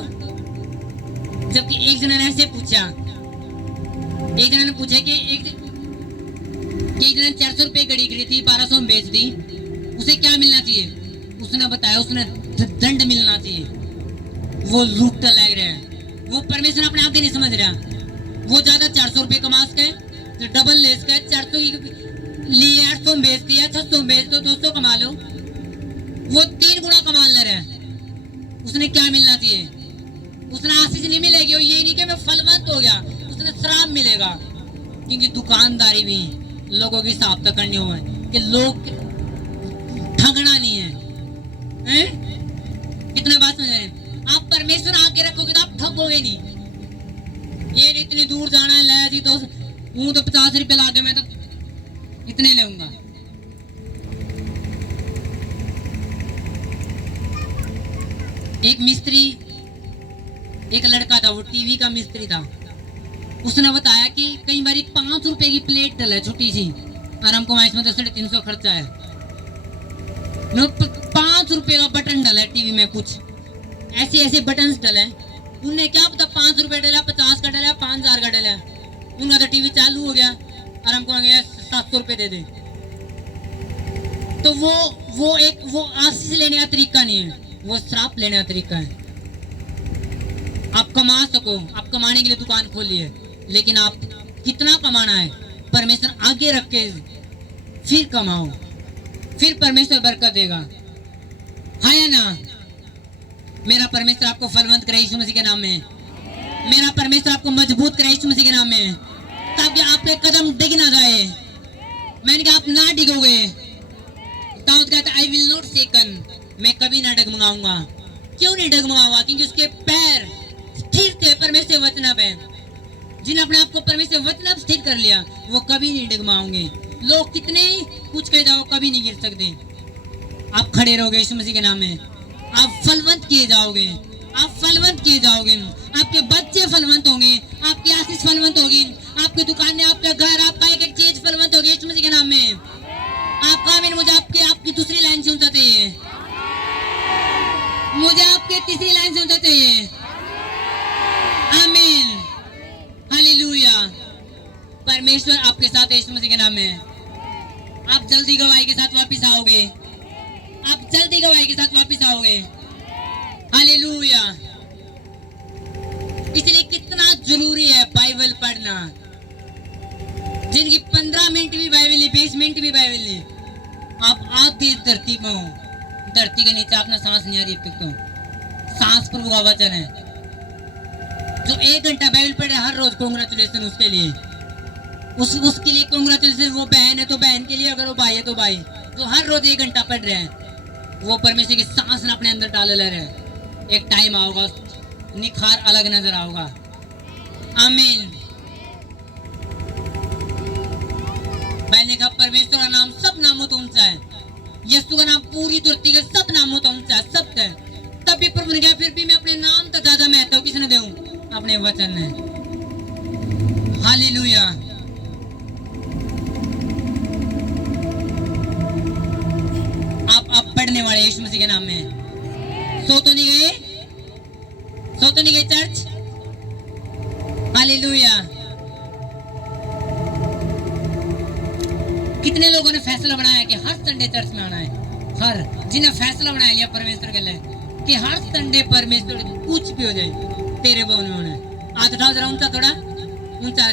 जबकि एक जना ने ऐसे पूछा, एक जना ने पूछा कि एक जना 400 रुपए घड़ी खरीदी, 1200 में बेच दी, उसे क्या मिलना चाहिए? उसने बताया उसने दंड मिलना चाहिए। वो लूटता लग रहा है, वो परमेश्वर अपने आप के नहीं समझ रहा। वो ज्यादा 400 रुपए कमा सके, डबल ले सके, लिए 800 बेच दिया, 600 बेच दो, 200 कमा लो। वो 3 गुना कमा ले रहा है। उसने क्या मिलना चाहिए? उसने आशीष नहीं मिलेगी, और ये नहीं कि मैं फलवंत हो गया, उसने श्राप मिलेगा। क्योंकि दुकानदारी भी लोगों की साफ तक करनी हुआ है कि लोग ठगना नहीं है, हैं? कितना बात समझ रहे हैं? आप परमेश्वर आगे रखोगे तो आप ठगोगे नहीं। ये इतनी दूर जाना है, ले जी तो 50 रुपए लागे, मैं तो इतने लूंगा। एक मिस्त्री, एक लड़का था, वो टीवी का मिस्त्री था। उसने बताया कि कई बार 5 रुपए की प्लेट डला है छोटी सी, और हमको इसमें तो 350 खर्चा है। 5 रुपए का बटन डला है टीवी में, कुछ ऐसे ऐसे बटन डले हैं। उन्हें क्या पता 5 रुपए डला, 50 का डला, 5000 का डला। उनका तो टीवी चालू हो गया, और हमको 700 रुपए दे दे। तो वो आशीष लेने का तरीका नहीं है, वो श्राप लेने का तरीका है। आप कमा सको, आप कमाने के लिए दुकान खोलिए, लेकिन आप कितना कमाना है परमेश्वर आगे रख के फिर कमाओ, फिर परमेश्वर बरकत देगा। हाँ या ना? मेरा परमेश्वर आपको फलवंत करे यीशु मसीह के नाम में। मेरा परमेश्वर आपको मजबूत करे यीशु मसीह के नाम में, ताकि आपके कदम डिग ना जाए। मैंने कहा आप ना डिगोगे। दाऊद कहता आई विल नॉट शेकन, मैं कभी ना डगमगाऊंगा। क्यों नहीं डगमगाऊंगा? क्योंकि उसके पैर स्थिर थे परमेश्वर वचन पे। जिन अपने आप को परमेश्वर वचन पे स्थिर कर लिया, वो कभी नहीं डगमगाओगे। लोग कितने ही कुछ कह जाओ, कभी नहीं गिर सकते। आप खड़े रहोगे यीशु मसीह के नाम में। आप फलवंत किए जाओगे, आप फलवंत किए जाओगे। आपके बच्चे फलवंत होंगे, आपकी आशीष फलवंत होगी, आपकी दुकान में, आपका घर, आपका एक एक चीज फलवंत होगी यीशु मसीह के नाम में। आपका आमीन। मुझे आपकी दूसरी लाइन सुनना चाहिए, मुझे आपकी तीसरी लाइन सुनना चाहिए। आमीन, हालेलुया। परमेश्वर आपके साथ है यीशु मसीह के नाम में। आप जल्दी गवाही के साथ वापस आओगे, आप जल्दी गवाही के साथ वापस आओगे। हालेलुया। इसलिए कितना जरूरी है बाइबल पढ़ना। जिनकी 15 मिनट भी बाइबल नहीं, 20 मिनट भी बाइबल नहीं, आप आधी धरती में हो, धरती के नीचे आपने सांस नहीं आ रही, तो सांस प्रभु का वचन है। जो 1 घंटा बाइबल पढ़े हर रोज, कांग्रेचुलेशन उसके लिए, उसके लिए कांग्रेचुलेशन। वो बहन है तो बहन के लिए, अगर वो भाई है तो भाई। जो हर रोज 1 घंटा पढ़ रहे हैं, वो परमेश्वर की सांस ने अपने अंदर डाले ले रहे हैं। एक टाइम आओगा, निखार अलग नजर आओगा। आमीन। मैंने कहा परमेश्वर का नाम सब नामों तो ऊंचा है, यीशु का नाम पूरी धरती के सब नामों तो ऊंचा है, सब है। तब भी प्रभु ने कहा फिर भी मैं अपने नाम तो ज्यादा महत्व किसने दूं? अपने वचन ने। हालेलुया। आप पढ़ने वाले यीशु मसीह के नाम में। सो तो नहीं गए, सो तो नहीं गए चर्च। हालेलुया। कितने लोगों ने फैसला बनाया कि हर संडे चर्च में आना है। हर जिन्हें फैसला बनाया लिया परमेश्वर के लिए कि हर संडे परमेश्वर कुछ भी हो जाए तेरे भवन में होना। हाथ उठाओ जरा, ऊंचा, थोड़ा ऊंचा।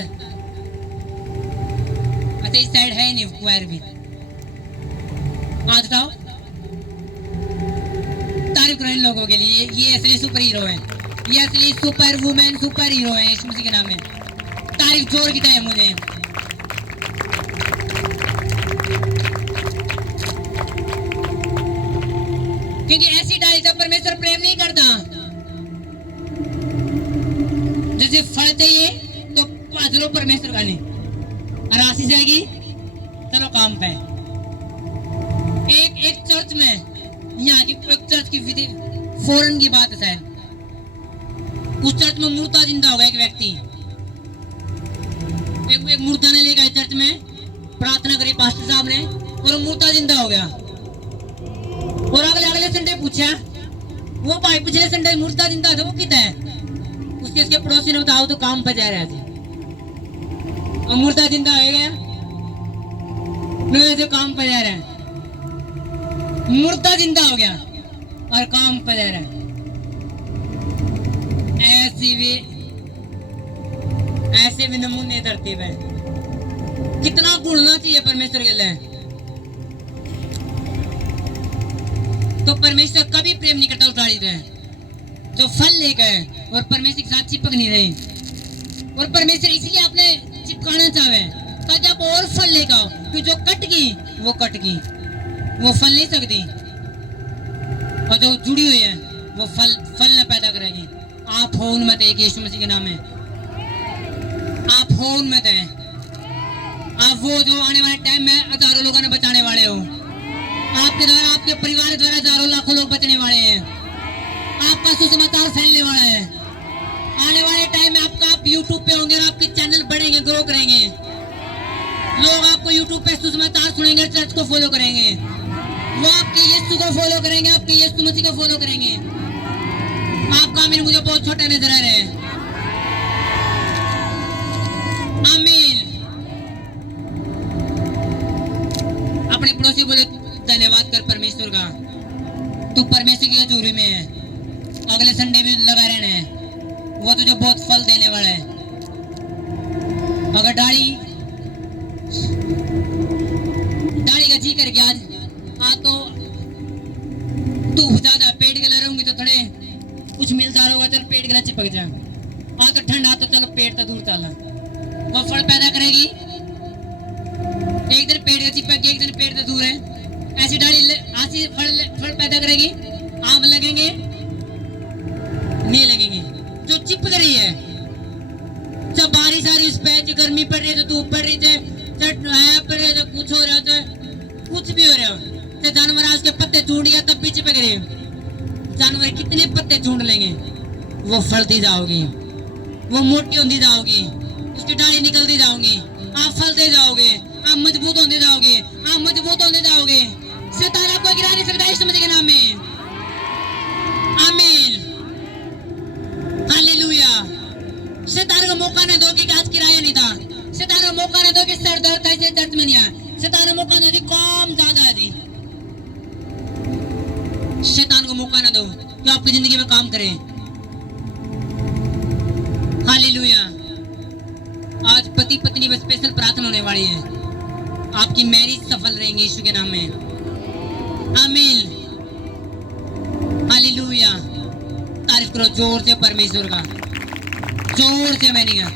अच्छा इस साइड है ही नहीं क्वायर भी। हाथ उठाओ। तारीफ करो इन लोगों के लिए। ये असली सुपर हीरो है, ये असली सुपर वुमेन, सुपर हीरो है यीशु मसीह के नाम में। तारीफ जोर की है मुझे। क्योंकि ऐसी डाली से परमेश्वर प्रेम नहीं करता। जैसे फल चाहिए तो चलो परमेश्वर का नहीं, और आशीष जाएगी चलो काम पे। एक चर्च में, यहाँ की एक चर्च की विधि फौरन की बात है शायद। उस चर्च में मुर्दा जिंदा हो गया एक व्यक्ति। एक मुर्दा ने लेकर चर्च में प्रार्थना करी पास्टर साहब ने, और मुर्दा जिंदा हो गया। और अगले संडे पूछा, वो भाई पिछले संडे मुर्दा जिंदा था, वो कितना है? उसके पड़ोसी ने बताओ तो काम पर जा रहा था, और मुर्दा जिंदा हो गया। जो काम पर जा रहा है, मुर्दा जिंदा हो गया और काम पर जा रहा है। ऐसे भी नमूने धरती पे। कितना गुणना चाहिए परमेश्वर के लिए। तो परमेश्वर कभी प्रेम नहीं करता उस डाली से जो फल लेकर है और परमेश्वर के साथ चिपक नहीं रही। और परमेश्वर इसलिए आपने चिपकाना चाहे ताकि आप और फल लेकर आओ, कि जो कट गई वो कट गई, वो फल नहीं सकती, और जो जुड़ी हुई है वो फल न पैदा करेगी। आप हो उनमें एक यीशु मसीह के नाम में आप हो उनमें हैं। आप वो जो आने वाले टाइम में हजारों लोगों ने बचाने वाले हो। आपके द्वारा, आपके परिवार द्वारा हजारों लाखों लोग बचने वाले हैं। आपका सुसमाचार फैलने वाला है। आने वाले टाइम में आप यूट्यूब पे होंगे और आपके चैनल बढ़ेंगे, ग्रो करेंगे। लोग आपको यूट्यूब पे सुसमाचार सुनेंगे, चर्च को फॉलो करेंगे, वो आपके यीशु को फॉलो करेंगे, आपके यीशु मसीह को फॉलो करेंगे। आपका आमीन मुझे बहुत छोटा नजर आ रहा है। आमीन। अपने पड़ोसी बोले धन्यवाद कर परमेश्वर का, तू परमेश्वर की हजूरी में है। अगले संडे में लगा रहना है, वो तुझे बहुत फल देने वाला है। अगर डाली का जी करके आज तो तू ज्यादा पेट के लिए रहूंगी तो थोड़े कुछ मिलता होगा, चल पेट के लिए चिपक जा। आज तो ठंडा तो चलो पेट तो दूर चलना, वो फल पैदा करेगी। एक दिन पेट का चिपक गया, एक दिन पेट तो दूर है। ऐसी डाली ऐसी फल पैदा करेगी। आम लगेंगे नहीं लगेंगे। जो चिपक रही है, जब बारिश आ रही उस पे, जो गर्मी पड़ रही है, तो धूप पड़ रही है, पड़ रही है, तो कुछ हो रहा है, कुछ भी हो रहा है, तो जानवर आज के पत्ते चूंड गया तब भी चिपक रहे। जानवर कितने पत्ते चूंड लेंगे, वो फलती जाओगी, वो मोटी होती जाओगी, उसकी डाली निकलती जाओगी, आप फलते जाओगे, आप मजबूत होते जाओगे, आप मजबूत होते जाओगे। शैतान आपको गिरा नहीं सकता यीशु मसीह के नाम में। आमीन, हालेलुया। शैतान को मौका न दो कि आज किराया नहीं था। शैतान को मौका न दो कि सर दर्द था इसलिए चर्च में नहीं आया। शैतान को मौका न दो, काम ज्यादा है जी। शैतान को मौका न दो कि आपकी जिंदगी में काम करे। हालेलुया। आज पति पत्नी में स्पेशल प्रार्थना होने वाली है। आपकी मैरिज सफल रहेंगी यीशु के नाम में। आमीन, हालेलुया। तारीफ करो जोर से परमेश्वर का, जोर से। मैंने कहा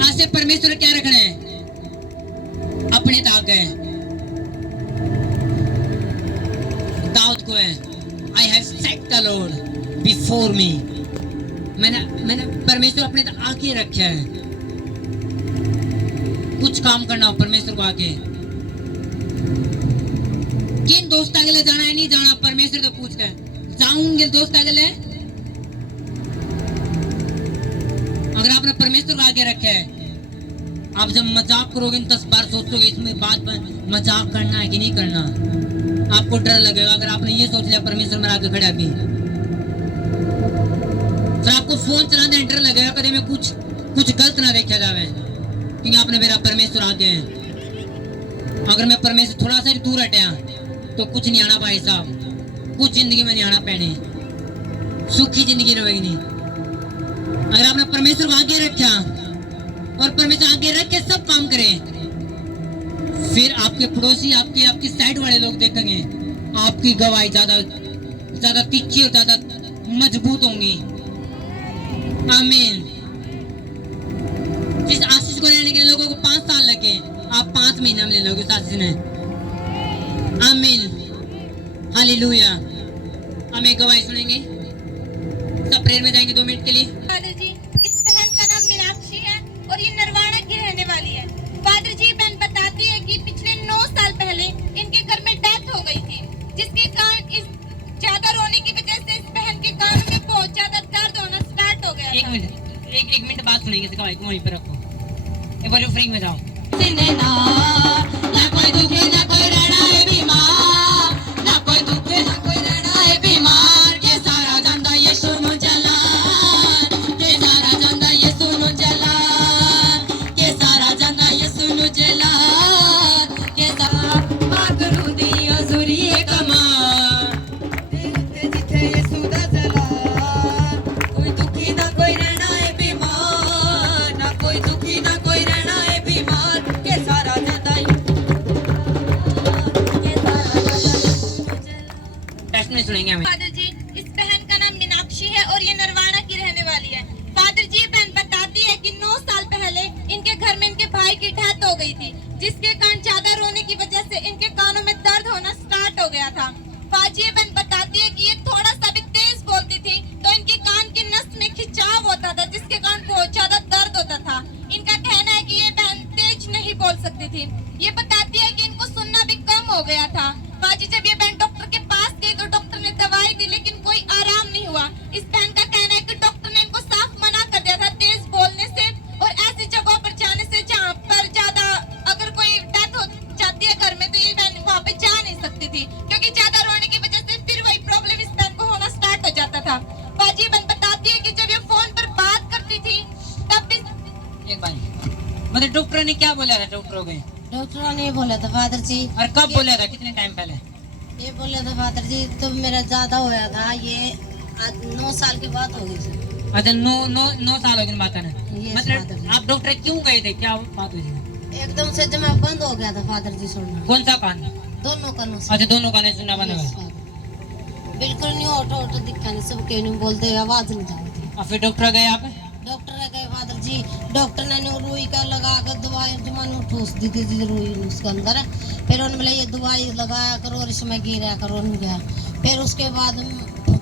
आज से परमेश्वर क्या रखना है अपने ताक है। दाऊद को है, I have set the Lord before me. मैंने परमेश्वर अपने आगे रखा है। कुछ काम करना हो परमेश्वर को आगे। किन दोस्त के लिए जाना है, नहीं जाना, परमेश्वर तो पूछता है जाऊंगे दोस्त के लिए। अगर आपने परमेश्वर को आगे रखा है, आप जब मजाक करोगे 10 बार सोचोगे इसमें बात मजाक करना है कि नहीं करना। आपको डर लगेगा। अगर आपने ये सोच लिया परमेश्वर मेरे आगे खड़ा भी, फिर आपको फोन चलाने में डर लगेगा कभी मैं कुछ गलत ना देखा जावे, क्योंकि आपने मेरा परमेश्वर आगे है। अगर मैं परमेश्वर थोड़ा सा भी दूर हटा तो कुछ नहीं आना भाई साहब, कुछ जिंदगी में नहीं आना पैने, सुखी जिंदगी रहेगी नहीं। अगर आपने परमेश्वर को आगे रखा और परमेश्वर आगे रख के सब काम करे, फिर आपके पड़ोसी, आपकी साइड वाले लोग देखेंगे आपकी गवाही ज्यादा तीखी और ज्यादा मजबूत होंगी। आमीन। जिस आशीष को लेने के लिए लोगों को 5 साल लगे, आप 5 महीना में ले लोगे उस आशीष ने। आमीन, हालेलुया। हमें गवाही सुनेंगे, सब प्रेयर में जाएंगे 2 मिनट के लिए। फादर जी, इस बहन का नाम मीनाक्षी है और ये नरवाड़ा की रहने वाली है। फादर जी, बहन बताती है कि पिछले 9 साल पहले इनके घर में डेथ हो गई थी, जिसके कारण इस ज्यादा रोने की वजह से इस बहन के कान में बहुत ज्यादा दर्द होना स्टार्ट हो गया। एक मिनट बात सुनेंगे, इसका माइक वहीं पे रखो, एक बार फ्री में जाओ। ना कोई दुख ना कोई रहना है बीमार, ना कोई दुख ना कोई रहना है बीमार, के सारा जानदा ये सुनो जलाल, के सारा जानदा ये सुनो जलाल, के सारा जानदा ये सुनो जलाल, के सारा पागरू दी अजुरी कमाल, जिथे जिथे यीशु दा जलाल। थी। ये बताती है कि इनको सुनना भी कम हो गया था। बाजी जब ये बहन डॉक्टर के पास गई तो डॉक्टर ने दवाई दी लेकिन कोई आराम नहीं हुआ। इस बहन का कहना है कि डॉक्टर ने इनको साफ मना कर दिया था तेज बोलने से और ऐसी जगहों पर जाने से जहाँ पर ज्यादा अगर कोई डेथ हो जाती है घर में तो ये बहन वहाँ पे जा नहीं सकती थी, क्योंकि ज्यादा रोने की वजह से फिर वही प्रॉब्लम इस बहन को होना स्टार्ट हो जाता था। बाजी बहन बताती है कि जब ये फोन पर बात करती थी तब भी एक बार मतलब डॉक्टर ने क्या बोला था? डॉक्टरों के डॉक्टर ने बोला था फादर जी। और कब बोला था? कितने टाइम पहले? ये बोला था फादर जी तो मेरा ज्यादा होया था, ये आज 9 साल की बात हो गई सर। अच्छा, 9 साल हो गए बात है। Yes, मतलब father. आप डॉक्टर क्यों गए थे? क्या बात हुई थी? एकदम से जमा बंद हो गया था फादर जी सुनना, कौन सा कान? दोनों कानों से। अच्छा, दोनों कान सुनना बंद हो Yes, गया। father. बिल्कुल नहीं ऑटो दिखा नहीं, सब क्यों नहीं बोलते, आवाज नहीं जाती। और फिर डॉक्टर गए आप? डॉक्टर ने गए फादर जी, डॉक्टर ने रुई का लगा कर दवाई जमाने ठूस दी थी रुई उसके अंदर। फिर उन्होंने बोला ये दवाई लगाया करो और इसमें गिरा करो, नहीं गया। फिर उसके बाद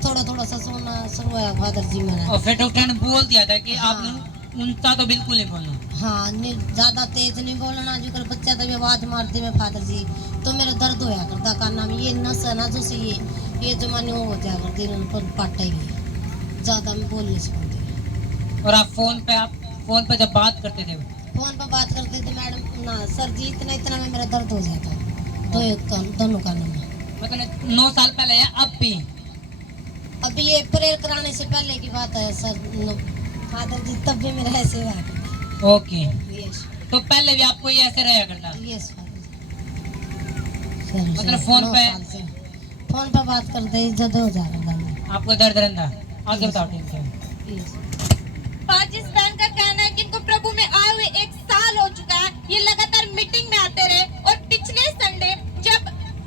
थोड़ा थोड़ा सा सोना शुरू हुआ फादर जी मेरा। और फिर डॉक्टर ने बोल दिया था कि हाँ। आप उनका तो बिल्कुल नहीं बोलना। हाँ, ज्यादा तेज नहीं बोलना, आजकल बच्चा तो आवाज मारते में फादर जी तो मेरा दर्द होया करता काना में। ये नस है ना जो से ये जमाने हो जाया करती पाटेगी, ज्यादा मैं बोल नहीं सकती। और आप फोन पे जब बात करते थे फोन पर बात करते थे मैडम ना सर जी इतना में मेरा दर्द हो जाता दोनों कानों में। मतलब 9 साल पहले है अब भी? अभी ये प्रेयर कराने से पहले की बात है सर फादर जी, तब भी मेरा ऐसे हुआ करता। ओके, यस तो पहले भी आपको ये ऐसे रहा करता? Yes father. मतलब फोन पे बात करते ही जद हो जाएगा आपको दर्द रहता? आगे बताओ ठीक से। यस। बाजी बहन का कहना है कि इनको प्रभु में आए हुए 1 साल हो चुका है। ये लगातार मीटिंग में आते रहे और पिछले संडे जब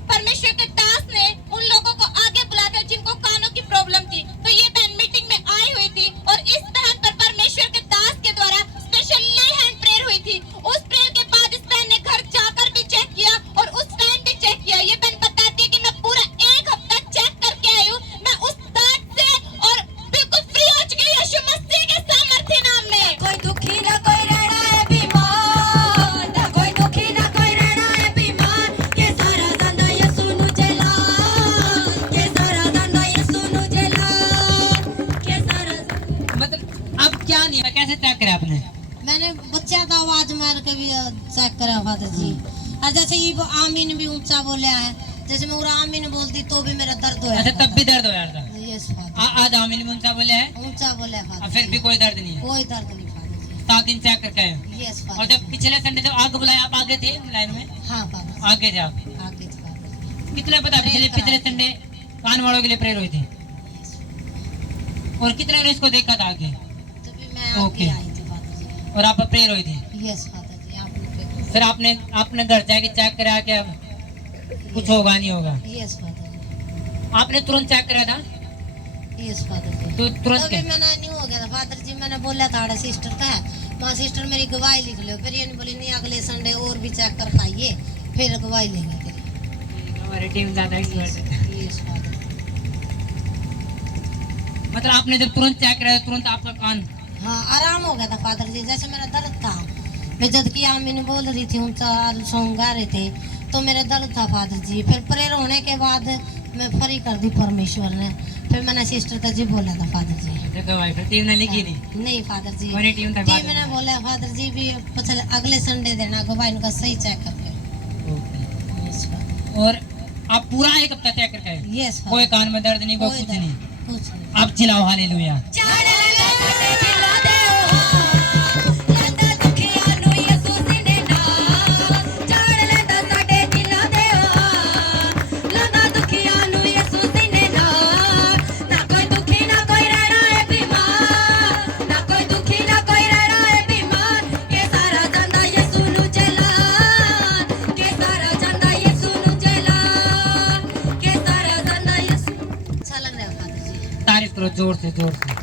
परमेश्वर के दास ने उन लोगों को आगे बुलाया था जिनको कानों की प्रॉब्लम थी, तो ये बहन मीटिंग में आई हुई थी और इस बहन पर परमेश्वर के दास के द्वारा स्पेशल ले हैंड प्रेयर हुई थी। उस प्रेयर के बाद इस बहन ने घर जाकर भी चेक किया और उस टाइम भी चेक किया। ये बहन बताती है कि मैं पूरा 1 हफ्ता चेक करके आई हूँ, मैं उस दर्द से और बिल्कुल फ्री हो चुकी हूँ यीशु मसीह के सामर्थ्य नाम में। कोई दुखी ना कोई रहना है बीमार, ना कोई दुखी ना कोई रहना है बीमार, के सारा धंधा यीशु नु चला, के सारा धंधा यीशु नु चला, के सारा। मतलब अब क्या नहीं है, कैसे चेक करा आपने? मैंने बच्चा का आवाज मार के भी चेक करा फादर जी। और जैसे ये वो आमीन भी ऊंचा बोला है, जैसे मैं पूरा आमीन बोलती तो भी मेरा दर्द होया। अच्छा, तब भी दर्द हो रहा था? Yes father. आज आमिल मुंसा बोले है ऊंचा बोला है और फादर। फिर भी कोई दर्द नहीं है? कोई दर्द नहीं फादर जी। 7 दिन चेक करके आए हो? यस और फादर। जब पिछले संडे जब आगे बुलाया आप आगे थे लाइन में? हाँ फादर। आगे थे आप? आगे थे फादर। कितना पता पिछले संडे कान वालों के लिए प्रेयर हुई थी? और कितने ने इसको देखा था आगे? तभी मैं ओके। आगे आई थी फादर जी। और आप प्रेयर हुई थी? यस फादर जी। आपने फिर आपने घर जाके चेक करा कि अब कुछ होगा नहीं होगा? यस फादर जी। आपने तुरंत चेक करा था? यस फादर जी। तो तुरंत तभी क्या? मैंने नहीं हो गया था फादर जी। मैंने बोला था सिस्टर का माँ सिस्टर मेरी गवाही लिख लो, फिर ये नहीं बोली नहीं अगले संडे और भी चेक कर पाइए फिर गवाही लेंगे तेरी। हमारी टीम ज्यादा एक्सपर्ट है। Yes father. मतलब आपने जब तुरंत चेक करा तुरंत आपका कान? हाँ आराम हो गया था फादर जी। जैसे मेरा दर्द था, मैं जब की आमीन बोल रही थी ऊंचा सॉन्ग गा रहे थे तो मेरा दर्द था फादर जी। फिर प्रेयर होने के बाद मैं फ्री कर दी परमेश्वर ने। फिर मैंने सिस्टर था जी बोला था फादर जी। देखो भाई फिर टीम ने लिखी नहीं? नहीं फादर जी। कौन टीम था? टीम ने बोला फादर जी भी पिछले अगले संडे देना गवाही इनका सही चेक करके। Yes father. और आप पूरा 1 हफ्ता चेक करके आए? Yes father. कोई कान में दर्द नहीं, कोई कोई कुछ दर्द नहीं? कुछ नहीं। आप चिल्लाओ हालेलुया। अच्छा लग रहा है फादर जी। तारीफ करो जोर से जोर से।